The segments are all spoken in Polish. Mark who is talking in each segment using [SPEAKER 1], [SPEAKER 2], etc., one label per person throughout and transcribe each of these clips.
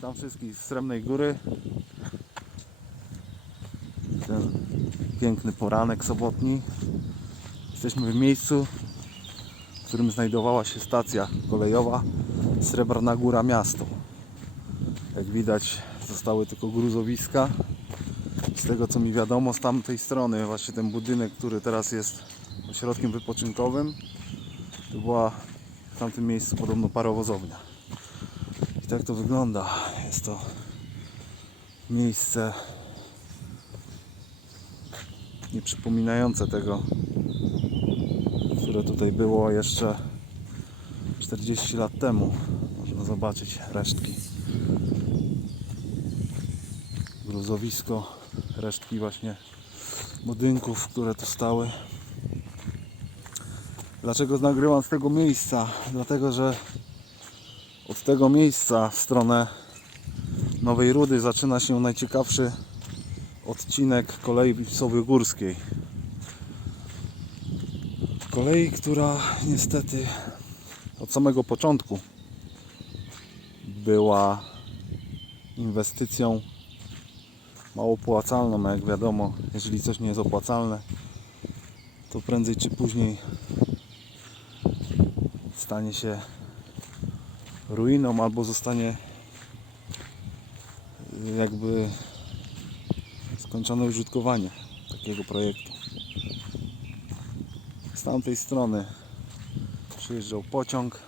[SPEAKER 1] Witam wszystkich z Srebrnej Góry. Ten piękny poranek sobotni. Jesteśmy w miejscu, w którym znajdowała się stacja kolejowa Srebrna Góra Miasto. Jak widać zostały tylko gruzowiska. Z tego co mi wiadomo z tamtej strony właśnie ten budynek, który teraz jest ośrodkiem wypoczynkowym to była w tamtym miejscu podobno parowozownia. Tak to wygląda. Jest to miejsce nieprzypominające tego, które tutaj było jeszcze 40 lat temu. Można zobaczyć resztki. Gruzowisko, resztki właśnie budynków, które tu stały. Dlaczego nagrywam z tego miejsca? Dlatego, że od tego miejsca w stronę Nowej Rudy zaczyna się najciekawszy odcinek kolei Sowiogórskiej. Kolei, która niestety od samego początku była inwestycją mało opłacalną, jak wiadomo, jeżeli coś nie jest opłacalne, to prędzej czy później stanie się ruiną albo zostanie y, jakby skończone użytkowanie takiego projektu. Z tamtej strony przyjeżdżał pociąg.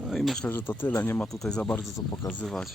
[SPEAKER 1] No i myślę, że to tyle. Nie ma tutaj za bardzo co pokazywać.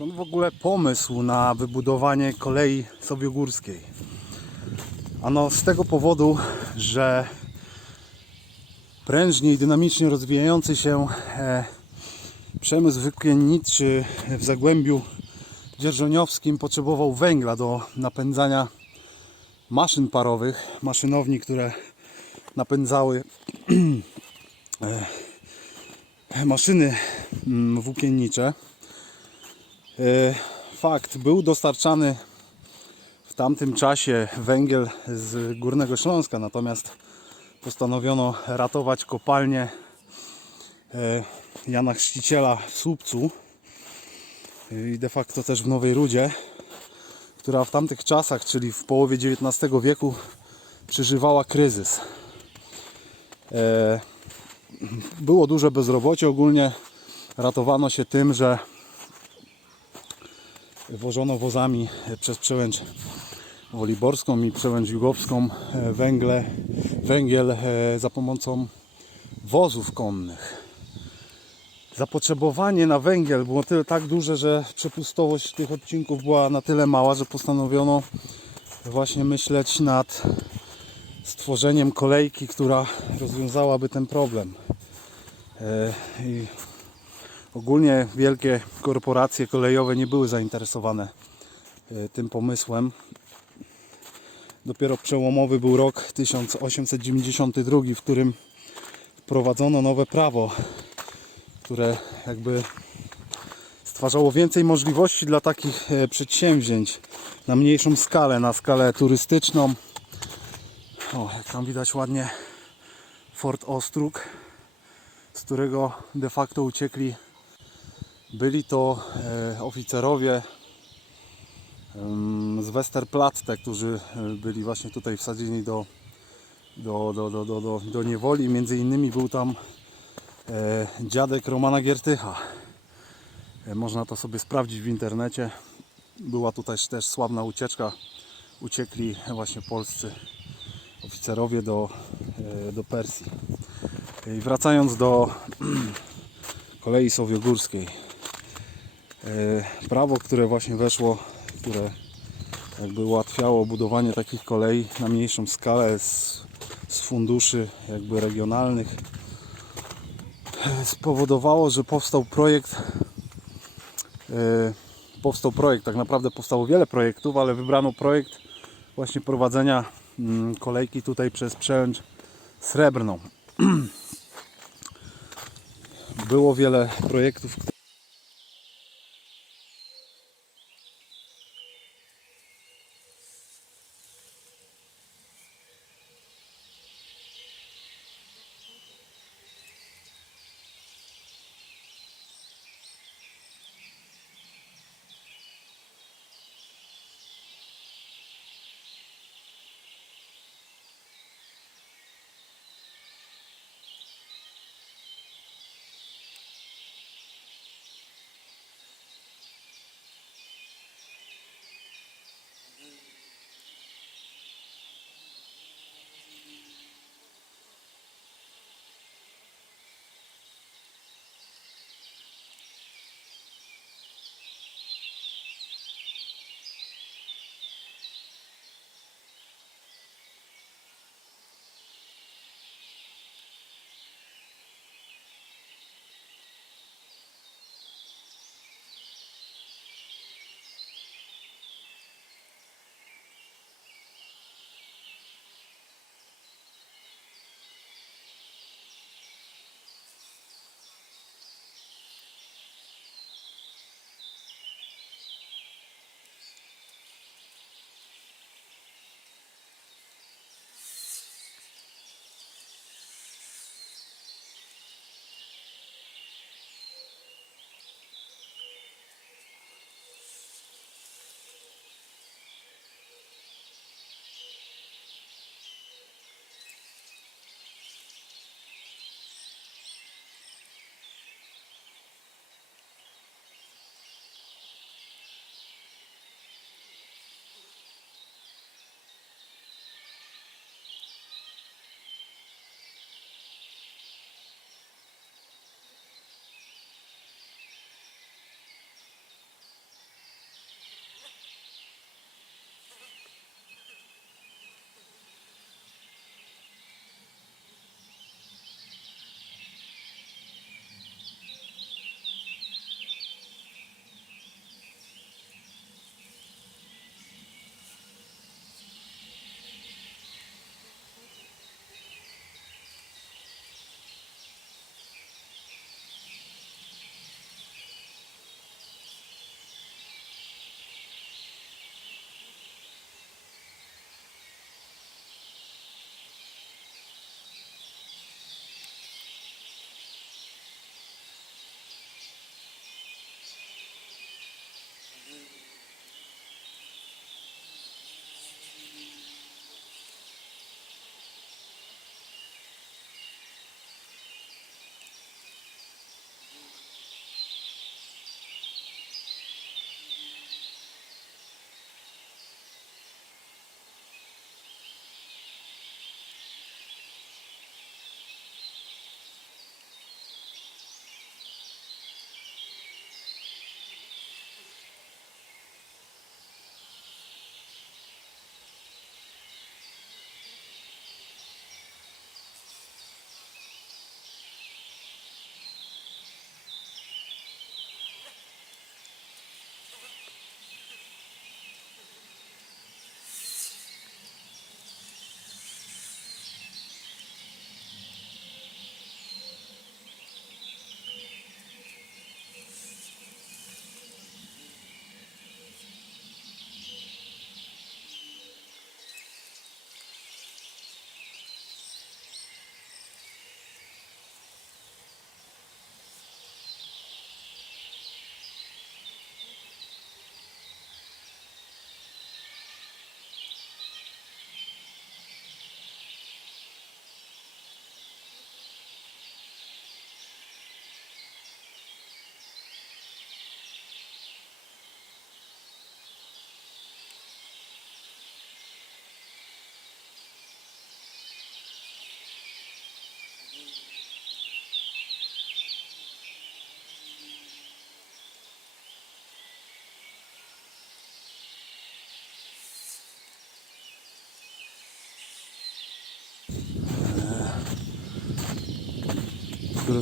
[SPEAKER 1] Skąd w ogóle pomysł na wybudowanie kolei sobiogórskiej? Ano z tego powodu, że prężnie i dynamicznie rozwijający się e, przemysł wykienniczy w Zagłębiu Dzierżoniowskim potrzebował węgla do napędzania maszyn parowych, maszynowni, które napędzały e, maszyny mm, włókiennicze. E, Fakt, był dostarczany w tamtym czasie węgiel z Górnego Śląska, natomiast postanowiono ratować kopalnię e, Jana Chrzciciela w Słupcu i de facto też w Nowej Rudzie, która w tamtych czasach, czyli w połowie XIX wieku przeżywała kryzys. E, Było duże bezrobocie, ogólnie ratowano się tym, że wożono wozami przez przełęcz Woliborską i przełęcz Jugowską e, węgle, węgiel e, za pomocą wozów konnych. Zapotrzebowanie na węgiel było tyle tak duże, że przepustowość tych odcinków była na tyle mała, że postanowiono właśnie myśleć nad stworzeniem kolejki, która rozwiązałaby ten problem. E, I Ogólnie wielkie korporacje kolejowe nie były zainteresowane e, tym pomysłem. Dopiero przełomowy był rok 1892, w którym wprowadzono nowe prawo, które jakby stwarzało więcej możliwości dla takich e, przedsięwzięć na mniejszą skalę, na skalę turystyczną. O, jak tam widać ładnie Fort Ostrug, z którego de facto uciekli byli to e, oficerowie z Westerplatte, którzy e, byli właśnie tutaj wsadzeni do, do, do, do, do, do, do niewoli. Między innymi był tam e, dziadek Romana Giertycha. Można to sobie sprawdzić w internecie. Była tutaj też sławna ucieczka. Uciekli właśnie polscy oficerowie do, do Persji. I wracając do kolei sowiogórskiej. E, Prawo, które właśnie weszło, które jakby ułatwiało budowanie takich kolei na mniejszą skalę z, z funduszy jakby regionalnych e, spowodowało, że powstał projekt e, powstał projekt, tak naprawdę powstało wiele projektów, ale wybrano projekt właśnie prowadzenia mm, kolejki tutaj przez przełęcz srebrną. Było wiele projektów, które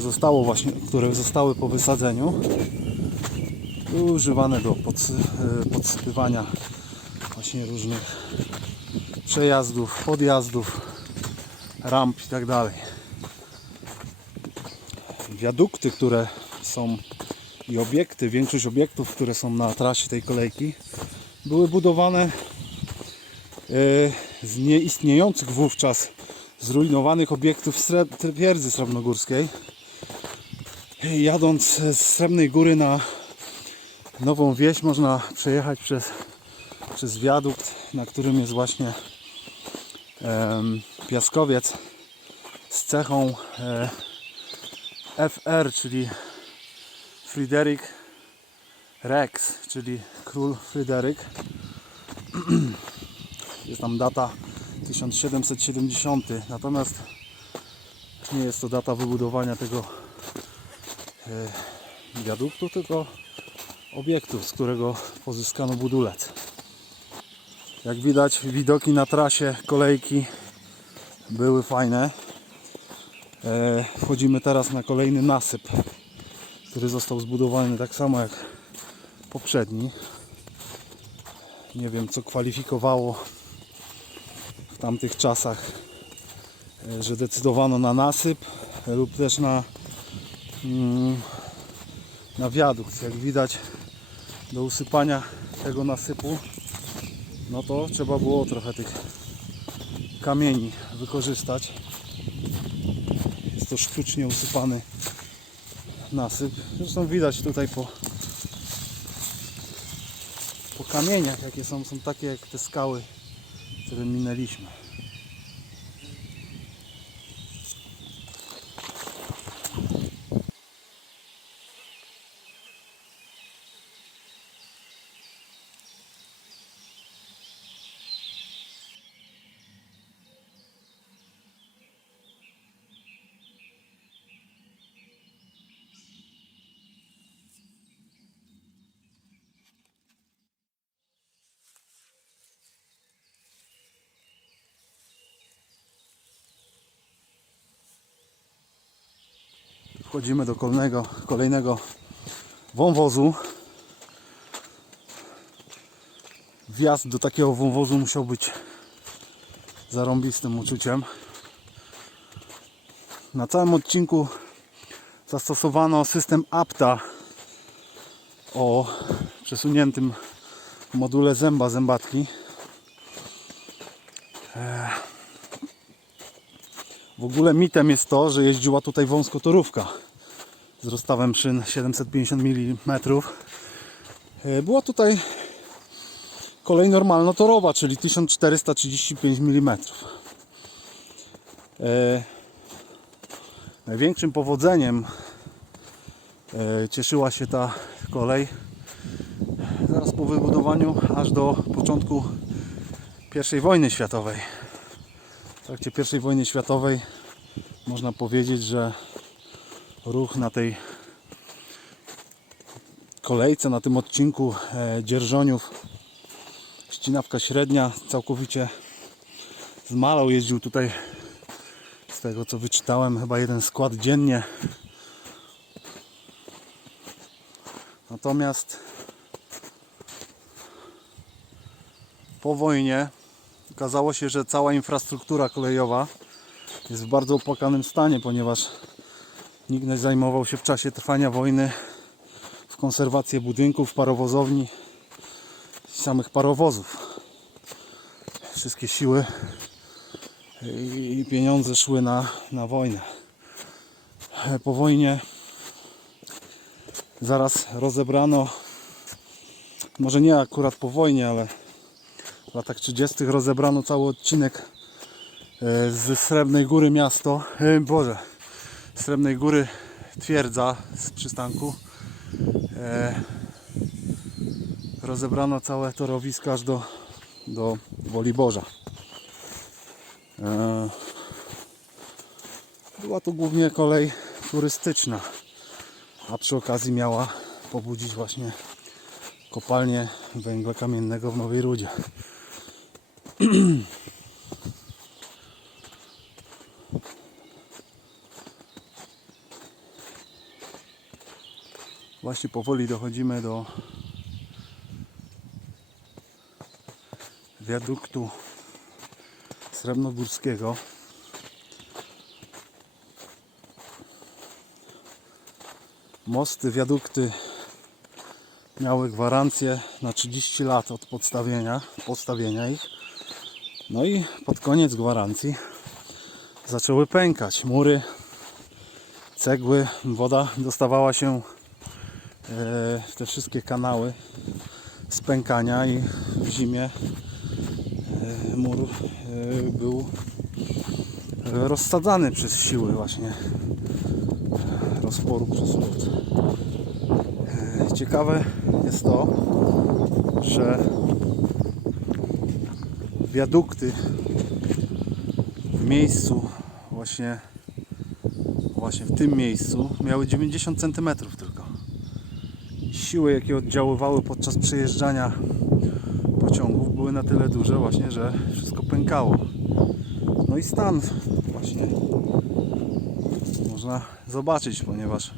[SPEAKER 1] zostało właśnie, które zostały po wysadzeniu, były używane do e, podsypywania właśnie różnych przejazdów, podjazdów, ramp i tak dalej. Wiadukty, które są i obiekty, większość obiektów, które są na trasie tej kolejki, były budowane e, z nieistniejących wówczas zrujnowanych obiektów twierdzy srebrnogórskiej. Jadąc z Srebrnej Góry na Nową Wieś można przejechać przez, przez wiadukt, na którym jest właśnie em, piaskowiec z cechą e, FR, czyli Fryderyk Rex, czyli król Fryderyk. Jest tam data 1770, natomiast nie jest to data wybudowania tego wiaduktu, tylko obiektu, z którego pozyskano budulec. Jak widać, widoki na trasie kolejki były fajne. E, wchodzimy teraz na kolejny nasyp, który został zbudowany tak samo jak poprzedni. Nie wiem, co kwalifikowało w tamtych czasach, e, że decydowano na nasyp e, lub też na, na wiadukt. Jak widać, do usypania tego nasypu, no to trzeba było trochę tych kamieni wykorzystać. Jest to sztucznie usypany nasyp. Zresztą widać tutaj po, po kamieniach, jakie są, są takie jak te skały, które minęliśmy. Wchodzimy do kolejnego, kolejnego wąwozu. Wjazd do takiego wąwozu musiał być zarąbistym uczuciem. Na całym odcinku zastosowano system APTA o przesuniętym module zęba zębatki. W ogóle mitem jest to, że jeździła tutaj wąskotorówka z rozstawem szyn 750 mm. E, Była tutaj kolej normalnotorowa, czyli 1435 mm. E, Największym powodzeniem e, cieszyła się ta kolej zaraz po wybudowaniu aż do początku I wojny światowej. W trakcie I wojny światowej można powiedzieć, że ruch na tej kolejce, na tym odcinku e, Dzierżoniów Ścinawka Średnia całkowicie zmalał. Jeździł tutaj z tego co wyczytałem chyba jeden skład dziennie. Natomiast po wojnie okazało się, że cała infrastruktura kolejowa jest w bardzo opłakanym stanie, ponieważ nikt nie zajmował się w czasie trwania wojny w konserwację budynków, parowozowni i samych parowozów. Wszystkie siły i pieniądze szły na, na wojnę. Po wojnie zaraz rozebrano, może nie akurat po wojnie, ale w latach 30. rozebrano cały odcinek e, z Srebrnej Góry miasto, e, Boże, Srebrnej Góry twierdza z przystanku. E, rozebrano całe torowisko aż do, do Boża. Była to głównie kolej turystyczna, a przy okazji miała pobudzić właśnie kopalnię węgla kamiennego w Nowej Rudzie. Właśnie powoli dochodzimy do wiaduktu Srebrnogórskiego. Mosty, wiadukty miały gwarancję na 30 lat od podstawienia, postawienia ich. No i pod koniec gwarancji zaczęły pękać mury, cegły, woda dostawała się e, w te wszystkie kanały z pękania i w zimie e, mur e, był rozsadzany przez siły właśnie rozporu przez lód. Ciekawe jest to, że wiadukty w miejscu właśnie właśnie w tym miejscu miały 90 cm tylko. Siły jakie oddziaływały podczas przejeżdżania pociągów były na tyle duże właśnie, że wszystko pękało. No i stan właśnie można zobaczyć, ponieważ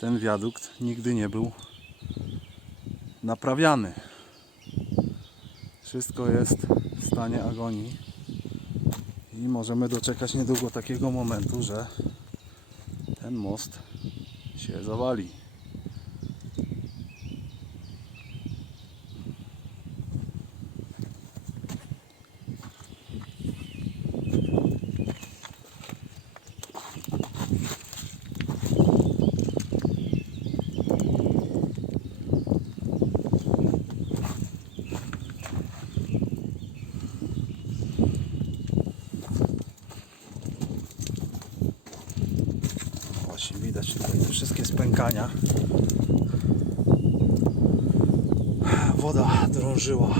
[SPEAKER 1] ten wiadukt nigdy nie był naprawiany. Wszystko jest w stanie agonii i możemy doczekać niedługo takiego momentu, że ten most się zawali. Właśnie widać tutaj te wszystkie spękania. Woda drążyła.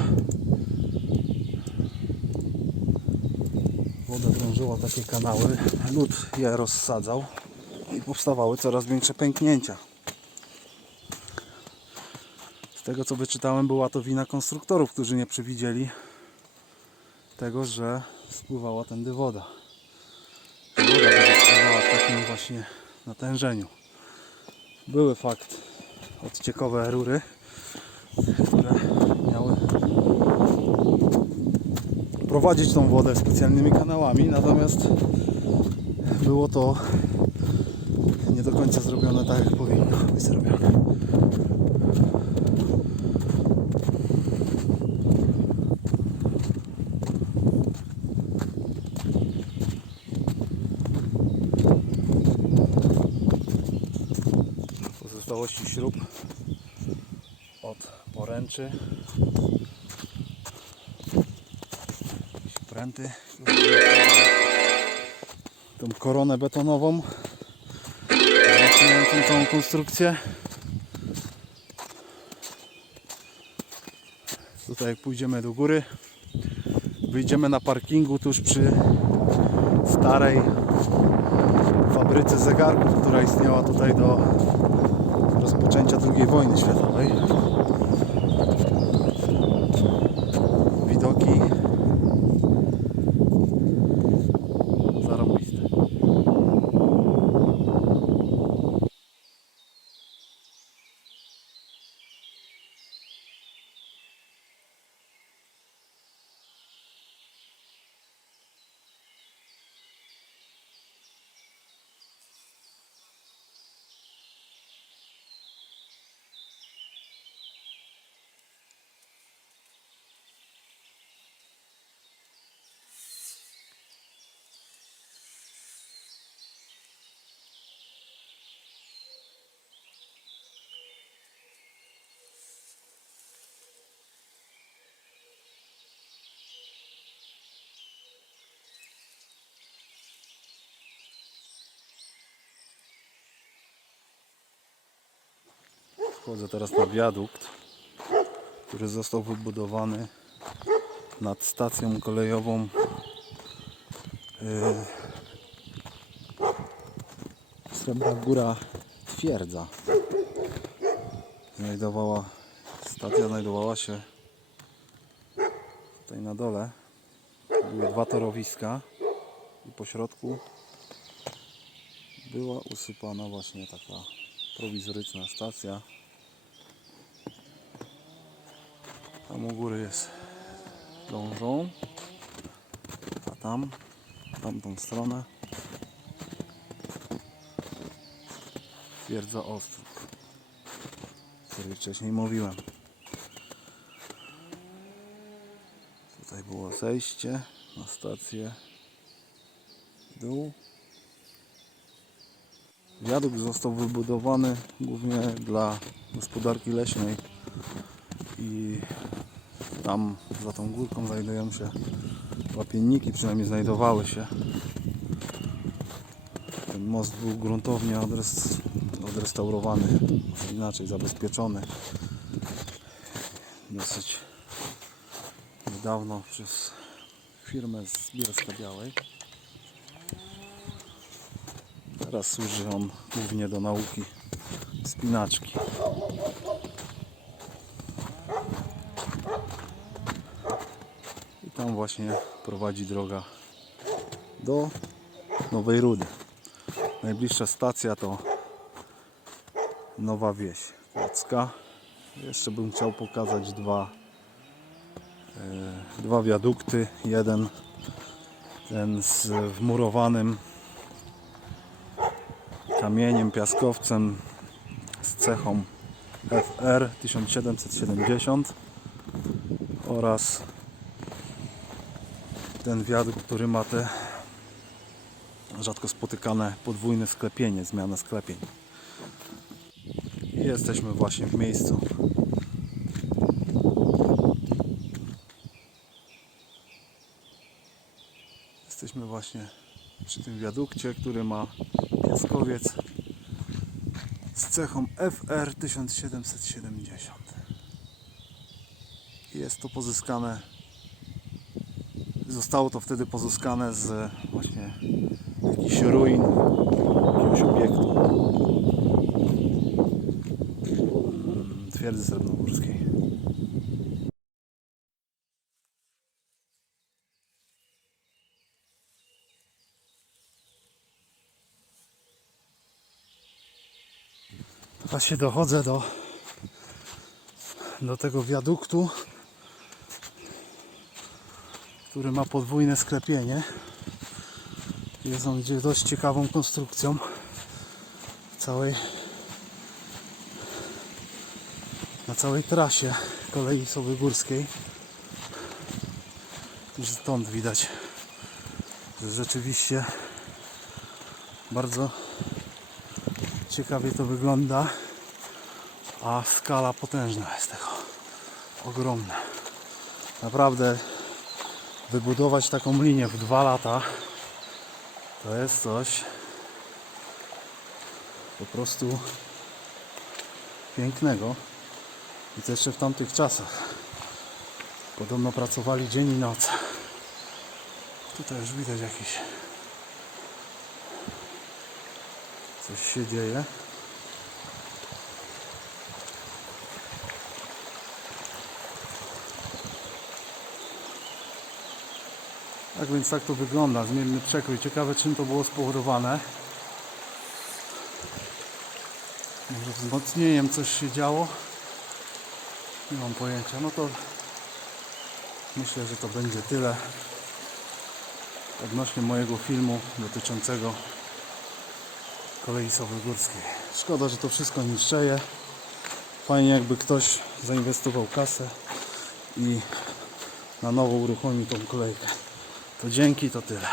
[SPEAKER 1] Woda drążyła takie kanały. Lód je rozsadzał i powstawały coraz większe pęknięcia. Z tego co wyczytałem była to wina konstruktorów, którzy nie przewidzieli tego, że spływała tędy woda woda spływała w takim właśnie natężeniu. Były fakt odciekowe rury, które miały prowadzić tą wodę specjalnymi kanałami, natomiast było to nie do końca zrobione tak, jak powinno być zrobione. pozostałości śrub od poręczy Jakieś pręty tą koronę betonową. Wzmacniającą całą konstrukcję. Tutaj jak pójdziemy do góry wyjdziemy na parkingu tuż przy starej fabryce zegarków, która istniała tutaj do rozpoczęcia II wojny światowej. Widoki zarobiste. Wchodzę teraz na wiadukt, który został wybudowany nad stacją kolejową yy, Srebrna Góra Twierdza. Znajdowała, stacja znajdowała się tutaj na dole. Były dwa torowiska i po środku była usypana właśnie taka prowizoryczna stacja. Tam u góry jest dążą, a tam, tamtą stronę twierdza Ostrów, o której wcześniej mówiłem. Tutaj było zejście na stację dół. Wiadukt został wybudowany głównie dla gospodarki leśnej i tam za tą górką znajdują się łapienniki, przynajmniej znajdowały się. Ten most był gruntownie odres odrestaurowany, inaczej zabezpieczony. Dosyć niedawno przez firmę z Bielska Białej. Teraz służy on głównie do nauki spinaczki. Tam właśnie prowadzi droga do Nowej Rudy. Najbliższa stacja to Nowa Wieś Kłodzka. Jeszcze bym chciał pokazać dwa, e, dwa wiadukty. Jeden ten z wmurowanym kamieniem, piaskowcem z cechą FR 1770 oraz ten wiadukt, który ma te rzadko spotykane podwójne sklepienie, zmiana sklepień. I jesteśmy właśnie w miejscu. Jesteśmy właśnie przy tym wiadukcie, który ma piaskowiec z cechą FR 1770. I Jest to pozyskane, zostało to wtedy pozyskane z właśnie jakichś ruin, jakiegoś obiektu mm, twierdzy srebrnogórskiej. Teraz się dochodzę do, do tego wiaduktu, który ma podwójne sklepienie. Jest on gdzieś dość ciekawą konstrukcją całej na całej trasie kolei Sobygórskiej. Już stąd widać, że rzeczywiście bardzo ciekawie to wygląda, a skala potężna jest tego, ogromna. Naprawdę wybudować taką linię w dwa lata to jest coś po prostu pięknego i to jeszcze w tamtych czasach. Podobno pracowali dzień i noc. Tutaj już widać jakieś coś się dzieje. Tak więc tak to wygląda, zmienny przekrój. Ciekawe czym to było spowodowane. Może wzmocnieniem coś się działo. Nie mam pojęcia. No to myślę, że to będzie tyle odnośnie mojego filmu dotyczącego kolei Górskiej. Szkoda, że to wszystko niszczeje. Fajnie jakby ktoś zainwestował kasę i na nowo uruchomił tą kolejkę. To dzięki, to tyle.